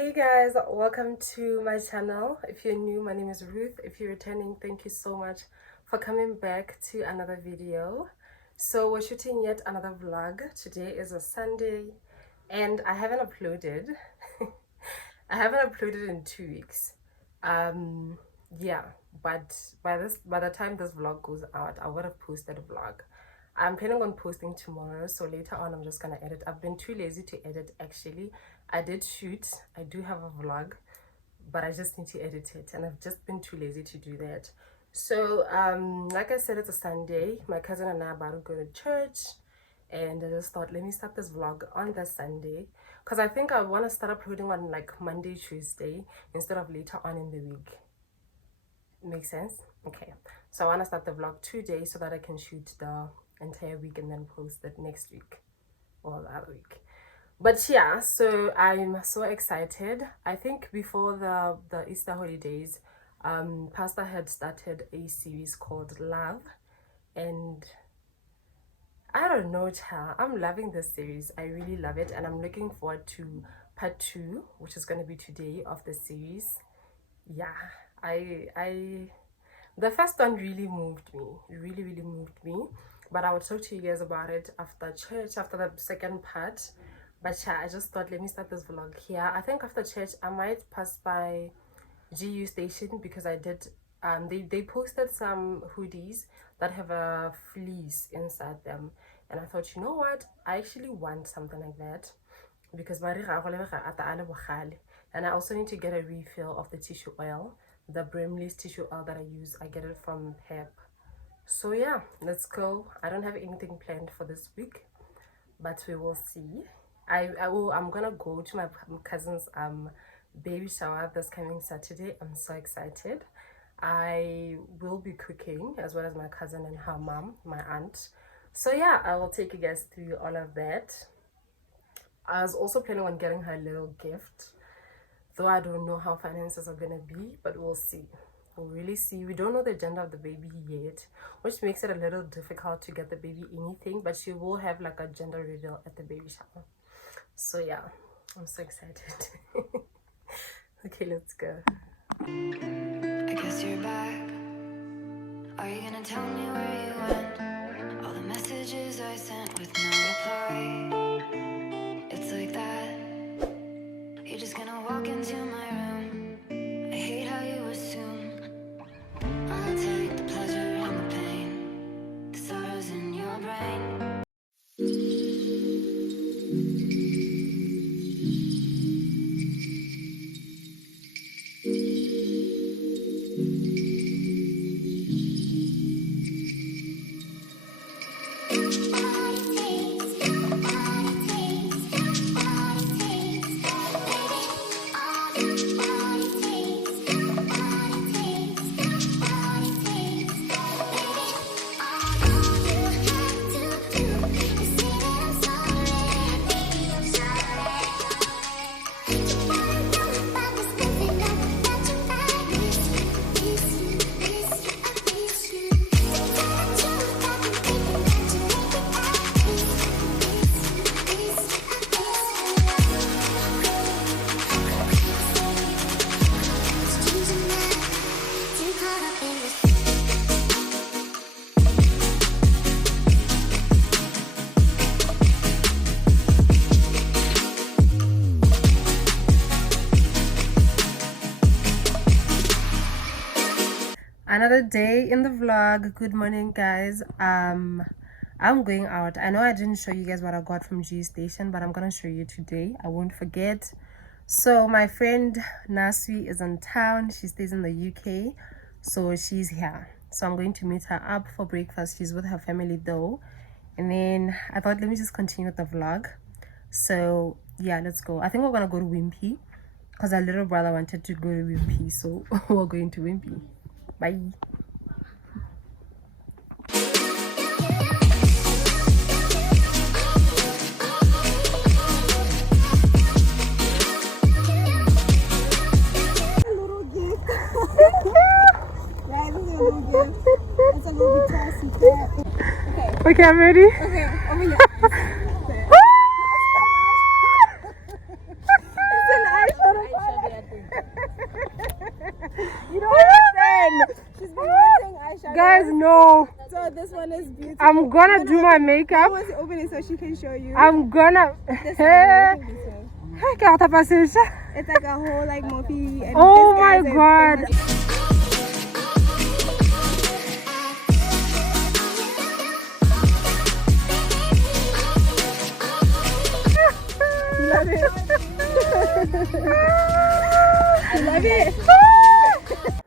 Hey guys, welcome to my channel. If you're new, my name is Ruth. If you're returning, thank you so much for coming back to another video. So we're shooting yet another vlog. Today is a Sunday and I haven't uploaded. I haven't uploaded in 2 weeks. Yeah, but by the time this vlog goes out, I would have posted a vlog. I'm planning on posting tomorrow, so later on I'm just gonna edit. I've been too lazy to edit actually. I did shoot, I do have a vlog, but I just need to edit it and I've just been too lazy to do that. So like I said, it's a Sunday. My cousin and I are about to go to church and I just thought, let me start this vlog on this Sunday because I think I want to start uploading on like Monday, Tuesday instead of later on in the week. Makes sense? Okay, so I want to start the vlog 2 days so that I can shoot the entire week and then post it next week or the other week. But yeah, so I'm so excited. I think before the Easter holidays, Pastor had started a series called Love, and I don't know, child, I'm loving this series. I really love it, and I'm looking forward to part 2, which is going to be today, of the series. Yeah, the first one really moved me. It really moved me, but I will talk to you guys about it after church, after the second part. But yeah, I just thought, let me start this vlog here. I think after church I might pass by GU station because I did they posted some hoodies that have a fleece inside them, and I thought, you know what, I actually want something like that because and I also need to get a refill of the tissue oil, the Brimley's tissue oil that I use. I get it from Pep. So yeah, let's go. I don't have anything planned for this week, but we will see. I'm gonna go to my cousin's baby shower this coming Saturday. I'm so excited. I will be cooking as well as my cousin and her mom, my aunt. So yeah, I will take you guys through all of that. I was also planning on getting her a little gift, though I don't know how finances are gonna be, but we'll see. We'll really see. We don't know the gender of the baby yet, which makes it a little difficult to get the baby anything, but she will have like a gender reveal at the baby shower. So yeah, I'm so excited. Okay, let's go. I guess you're back. Are you gonna tell me where you went? All the messages I sent with no reply. It's like that. You're just gonna walk into my room. I hate how you assume I'll take the pleasure and the pain, the sorrows in your brain. Another day in the vlog. Good morning, guys. I'm going out. I know I didn't show you guys what I got from G Station, but I'm gonna show you today. I won't forget. So my friend Nasri is in town. She stays in the UK, so she's here. So I'm going to meet her up for breakfast. She's with her family though, and then I thought, let me just continue with the vlog. So yeah, let's go. I think we're gonna go to Wimpy because our little brother wanted to go to Wimpy, so we're going to Wimpy. Bye. Little gift. Right, this is a little gift. It's a little guitar secret. Okay, I'm ready. Okay, open your eyes. It's an eyeshadow. You don't understand. She's been wanting eyeshadow. Guys, no. So this one is beautiful. I'm gonna do my I makeup. want to open it so she can show you. I'm gonna. This one, this one. It's It's like a whole like Mophie and Oh this my guy's a God. famous- Love it. I love it.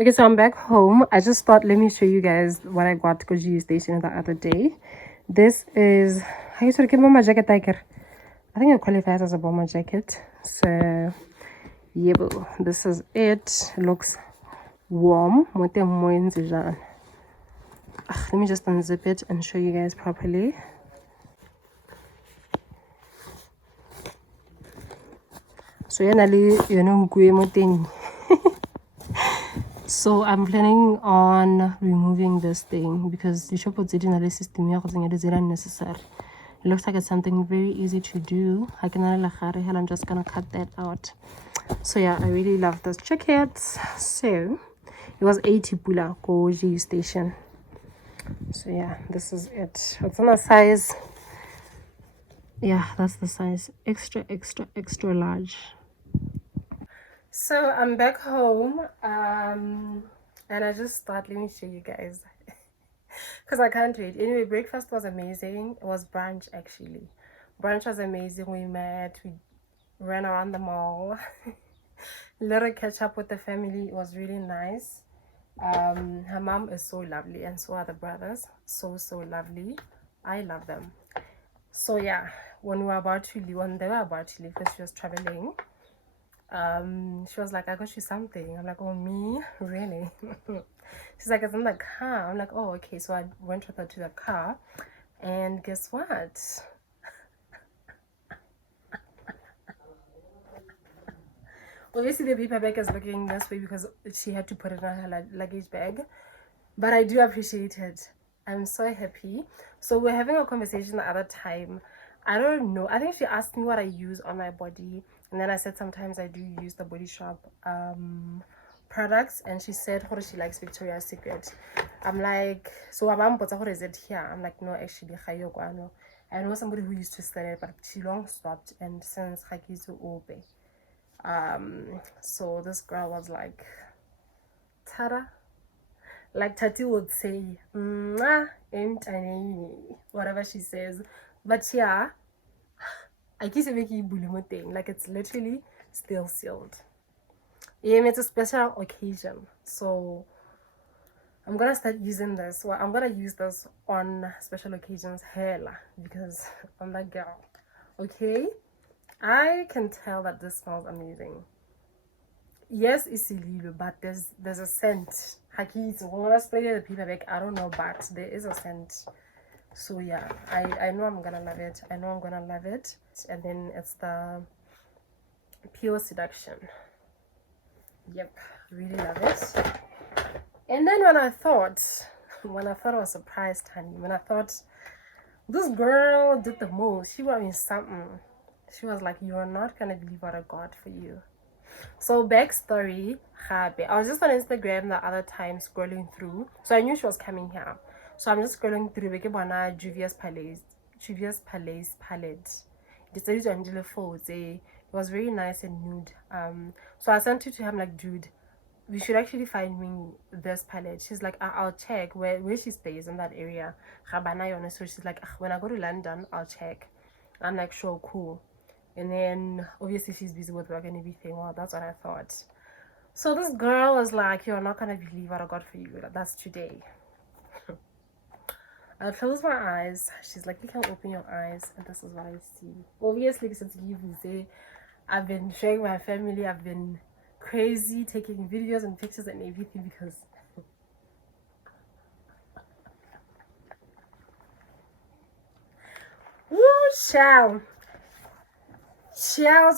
Okay, so I'm back home. I just thought, let me show you guys what I got to GU station the other day. This is, how you sort of get my jacket tiger. I think it qualifies as a bomber jacket. So, yeah, boo. This is it. It looks warm. Let me just unzip it and show you guys properly. So, so I'm planning on removing this thing because the shop was system unnecessary. It looks like it's something very easy to do. I'm just gonna cut that out. So yeah, I really love this jacket. So it was 80 pula GU station. So yeah, this is it. It's on a size. Yeah, that's the size. Extra, extra, extra large. So I'm back home. And I just thought, let me show you guys. Because I can't wait. Anyway, breakfast was amazing. It was brunch actually. Brunch was amazing. We met, we ran around the mall. Little catch up with the family. It was really nice. Her mom is so lovely, and so are the brothers. So lovely. I love them. So yeah, when we were about to leave, when they were about to leave, because she was traveling, she was like, I got you something. I'm like, oh, me? Really? She's like, it's in the car. I'm like, oh, okay. So I went with her to the car, and guess what? Obviously the paper bag is looking this way because she had to put it in her luggage bag, but I do appreciate it. I'm so happy. So we're having a conversation the other time. I don't know, I think she asked me what I use on my body, and then I said sometimes I do use the Body Shop products, and she said how she likes Victoria's Secret. I'm like, so what is it here? I'm like, no, actually I know somebody who used to sell it, but she long stopped, and since Hakizu Obe. So this girl was like, Tara, like Tati would say, ain't whatever she says. But yeah, I keep making bully thing, like it's literally still sealed. Yeah, it's a special occasion, so I'm gonna start using this. Well, I'm gonna use this on special occasions, hella, because I'm that girl. Okay, I can tell that this smells amazing. Yes, it's illegal, but there's a scent. Hakis, when I spray the paper bag, I don't know, but there is a scent. So yeah, I know I'm gonna love it. I know I'm gonna love it. And then it's the Pure Seduction. Yep, really love it. And then when I thought I was surprised, honey, when I thought this girl did the most, she brought me something. She was like, you are not gonna believe what I got for you. So backstory, I was just on Instagram the other time scrolling through. So I knew she was coming here. So I'm just scrolling through Juvia's Palais palette. It was very nice and nude. So I sent it to him like, dude, we should actually find me this palette. She's like, I'll check where she stays in that area. So she's like, when I go to London, I'll check. I'm like, sure, cool. And then obviously she's busy with work and everything. Well, that's what I thought. So this girl was like, you're not gonna believe what I got for you. That's today. I close my eyes. She's like, you can open your eyes, and this is what I see. Obviously, since I've been showing my family, I've been crazy taking videos and pictures and everything because woo, ciao. Ciao.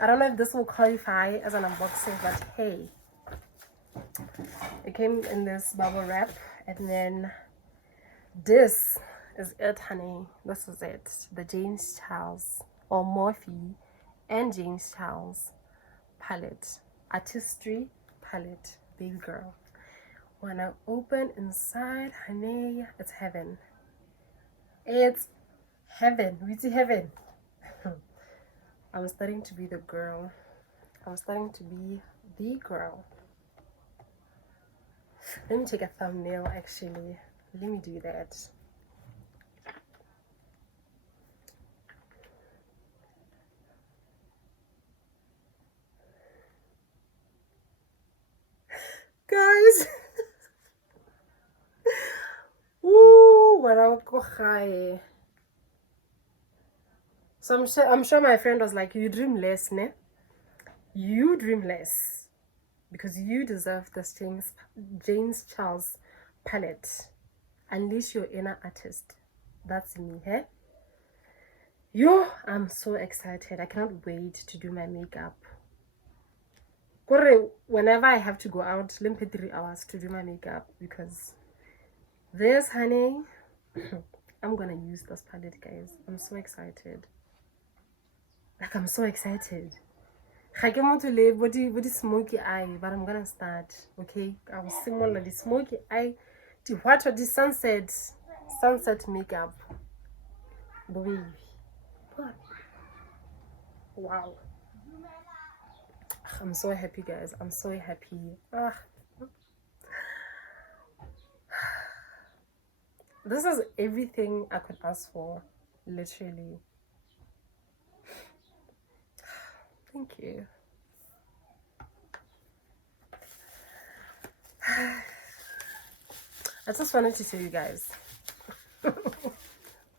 I don't know if this will qualify as an unboxing, but hey, it came in this bubble wrap, and then this is it, honey. This is it. The James Charles or Morphe and James Charles palette, artistry palette, baby girl. When I open inside, honey, it's heaven. It's heaven. We see heaven. I'm starting to be the girl. I'm starting to be the girl. Let me take a thumbnail actually. Let me do that. Guys. Ooh, what I go high. So I'm sure my friend was like, you dream less, ne? You dream less. Because you deserve this James Charles palette. Unleash your inner artist. That's me, eh? Yo, I'm so excited. I cannot wait to do my makeup. Whenever I have to go out, let me pay 3 hours to do my makeup because this, honey, I'm gonna use this palette, guys. I'm so excited. Like, I'm so excited. I don't want to live with the smoky eye, but I'm gonna start, okay? I will simulate the smoky eye, the what or the sunset makeup. Baby. Wow. I'm so happy, guys. I'm so happy. This is everything I could ask for, literally. Thank you. I just wanted to tell you guys.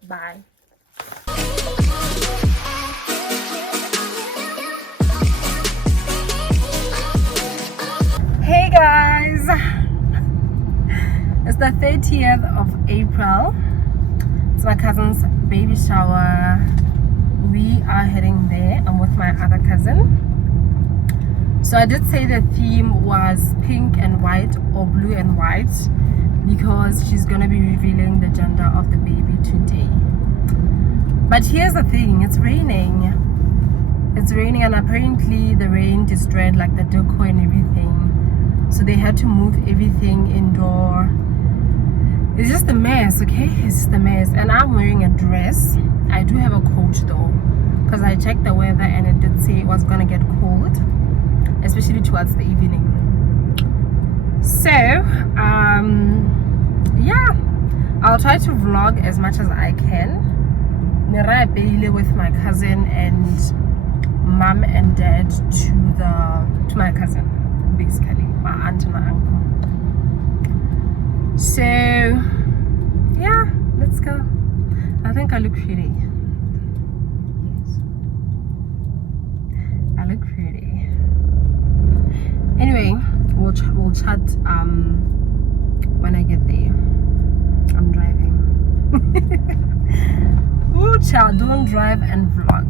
Bye. Hey guys, it's the 30th of April. It's my cousin's baby shower. We are heading there. I'm with my other cousin. So I did say the theme was pink and white or blue and white because she's gonna be revealing the gender of the baby today. But here's the thing, it's raining. It's raining and apparently the rain destroyed like the decor and everything. So they had to move everything indoor. It's just a mess, okay? It's just a mess. And I'm wearing a dress. I do have a coat though, because I checked the weather and it did say it was gonna get cold, especially towards the evening. So, yeah, I'll try to vlog as much as I can. With my cousin and mom and dad to my cousin, basically my aunt and my uncle. So yeah, let's go. I think I look pretty. Yes, I look pretty. Anyway, we'll chat when I get there. I'm driving. Ooh, child, don't drive and vlog.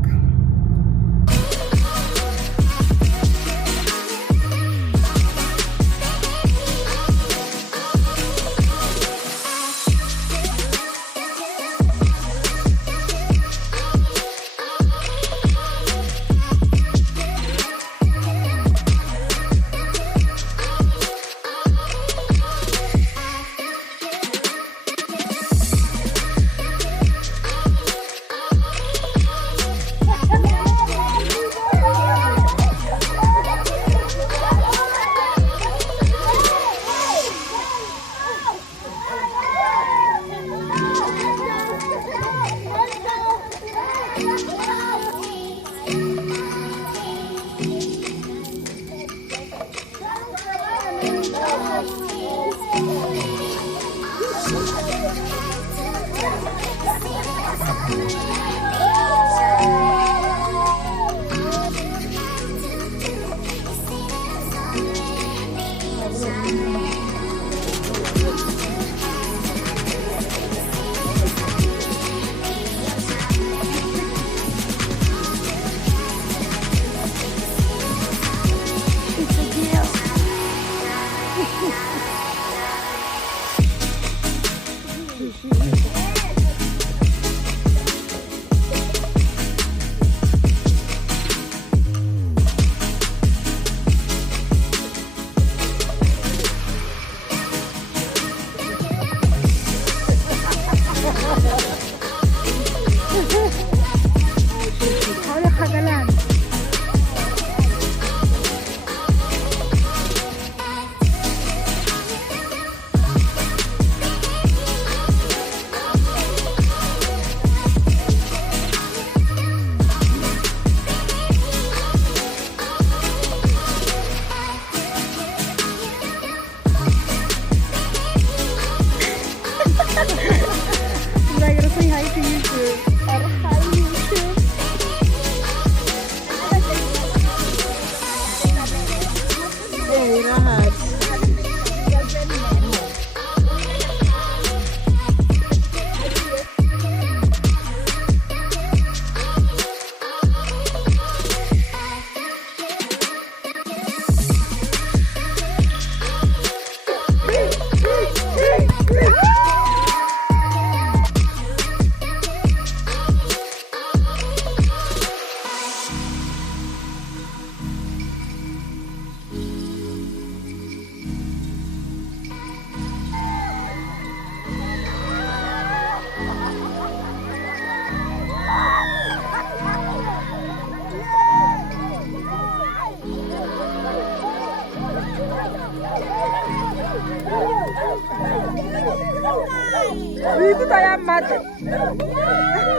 ikutlwa yang matla.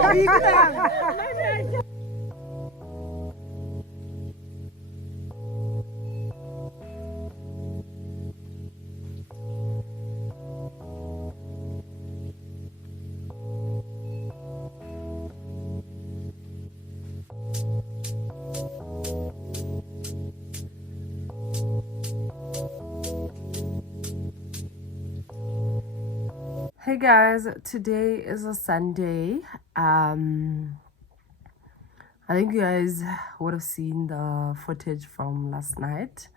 O ikutlwa yang? Hey guys, today is a Sunday. I think you guys would have seen the footage from last night.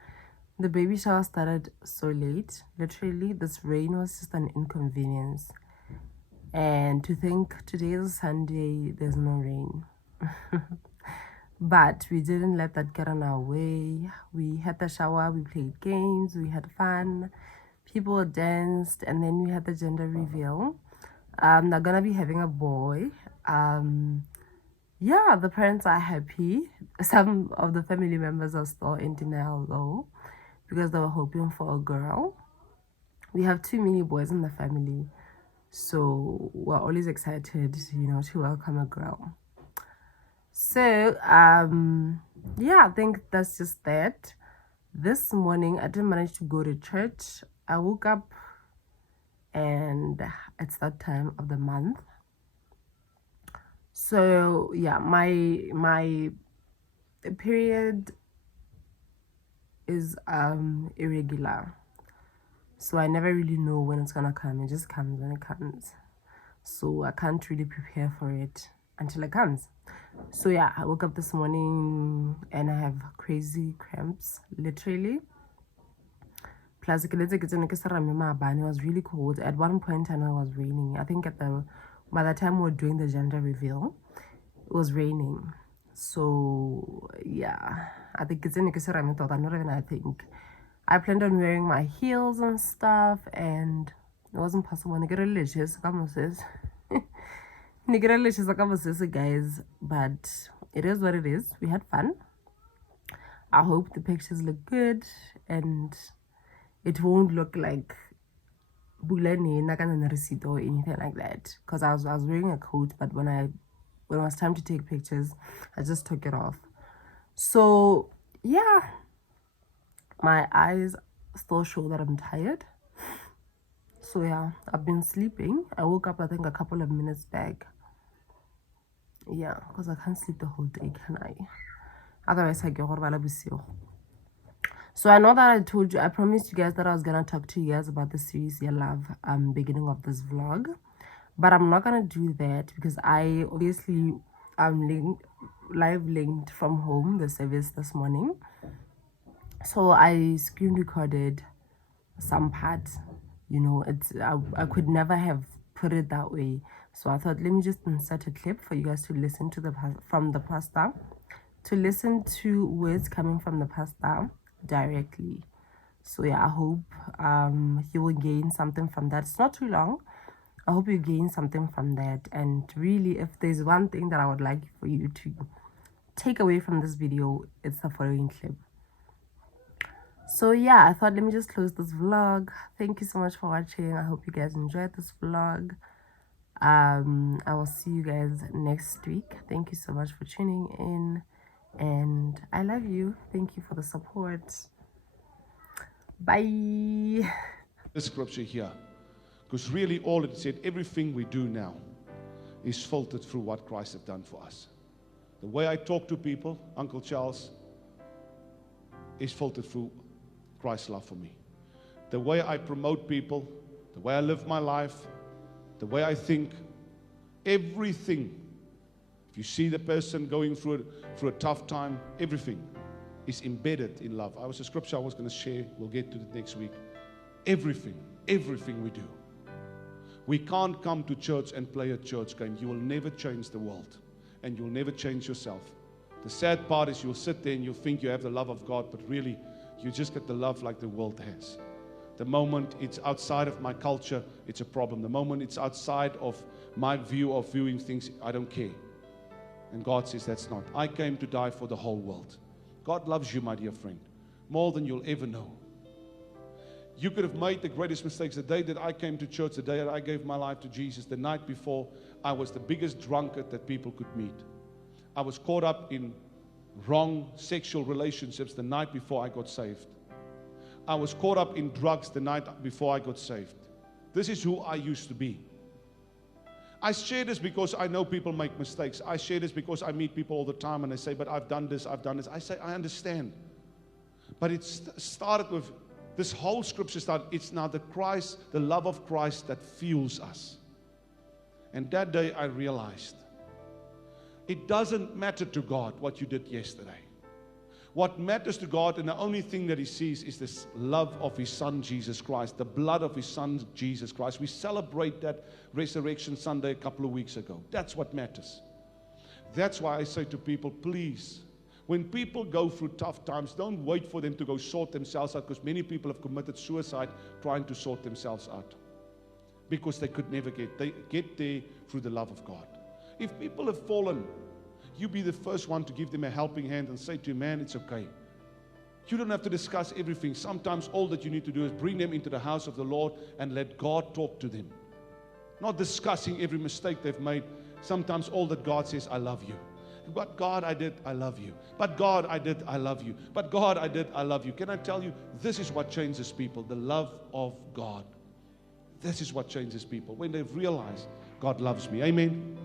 The baby shower started so late. Literally, this rain was just an inconvenience. And to think today is a Sunday, there's no rain. But we didn't let that get on our way. We had the shower, we played games, we had fun. People danced, and then we had the gender reveal. They're gonna be having a boy. Yeah, the parents are happy. Some of the family members are still in denial though, because they were hoping for a girl. We have too many boys in the family, so we're always excited, you know, to welcome a girl. So yeah, I think that's just that. This morning I didn't manage to go to church. I woke up and it's that time of the month. So yeah, my period is irregular. So I never really know when it's gonna come. It just comes when it comes. So I can't really prepare for it until it comes. So yeah, I woke up this morning and I have crazy cramps, literally. Plus, it was really cold. At one point, I know it was raining. I think by the time we were doing the gender reveal, it was raining. So yeah, I think it's in not even I think. I planned on wearing my heels and stuff, and it wasn't possible. Guys, but it is what it is. We had fun. I hope the pictures look good and it won't look like bulani receipt or anything like that, because I was wearing a coat, but when it was time to take pictures, I just took it off. So yeah, my eyes still show that I'm tired. So yeah, I've been sleeping. I woke up I think a couple of minutes back. Yeah, because I can't sleep the whole day, can I? Otherwise I get bosigo. So I know that I promised you guys that I was gonna talk to you guys about the series Your Love beginning of this vlog, but I'm not gonna do that because I obviously live linked from home the service this morning. So I screen recorded some parts, you know. I could never have put it that way, so I thought let me just insert a clip for you guys to listen to from the pastor, to listen to words coming from the pastor directly. So yeah, I hope you will gain something from that. It's not too long. I hope you gain something from that. And really, if there's one thing that I would like for you to take away from this video, it's the following clip. So yeah, I thought let me just close this vlog. Thank you so much for watching. I hope you guys enjoyed this vlog. I will see you guys next week. Thank you so much for tuning in, and I love you. Thank you for the support. Bye. The scripture here, because really all it said, everything we do now is filtered through what Christ has done for us. The way I talk to people, Uncle Charles, is filtered through Christ's love for me. The way I promote people, the way I live my life, the way I think, everything. If you see the person going through a tough time, everything is embedded in love. I was a scripture I was going to share. We'll get to it next week. Everything we do. We can't come to church and play a church game. You will never change the world, and you'll never change yourself. The sad part is you'll sit there and you'll think you have the love of God, but really you just get the love like the world has. The moment it's outside of my culture, it's a problem. The moment it's outside of my view of viewing things, I don't care. And God says that's not. I came to die for the whole world. God loves you, my dear friend, more than you'll ever know. You could have made the greatest mistakes. The day that I came to church, the day that I gave my life to Jesus, the night before, I was the biggest drunkard that people could meet. I was caught up in wrong sexual relationships the night before I got saved. I was caught up in drugs the night before I got saved. This is who I used to be. I share this because I know people make mistakes. I share this because I meet people all the time and they say, but I've done this, I've done this. I say, I understand. But it started with, this whole scripture started, it's now the Christ, the love of Christ that fuels us. And that day I realized, it doesn't matter to God what you did yesterday. What matters to God, and the only thing that He sees, is this love of His Son, Jesus Christ, the blood of His Son, Jesus Christ. We celebrate that Resurrection Sunday a couple of weeks ago. That's what matters. That's why I say to people, please, when people go through tough times, don't wait for them to go sort themselves out, because many people have committed suicide trying to sort themselves out, because they could never get there through the love of God. If people have fallen, you be the first one to give them a helping hand and say to them, man, it's okay. You don't have to discuss everything. Sometimes all that you need to do is bring them into the house of the Lord and let God talk to them. Not discussing every mistake they've made. Sometimes all that God says, I love you. But God, I did, I love you. But God, I did, I love you. But God, I did, I love you. Can I tell you, this is what changes people, the love of God. This is what changes people, when they realize God loves me. Amen.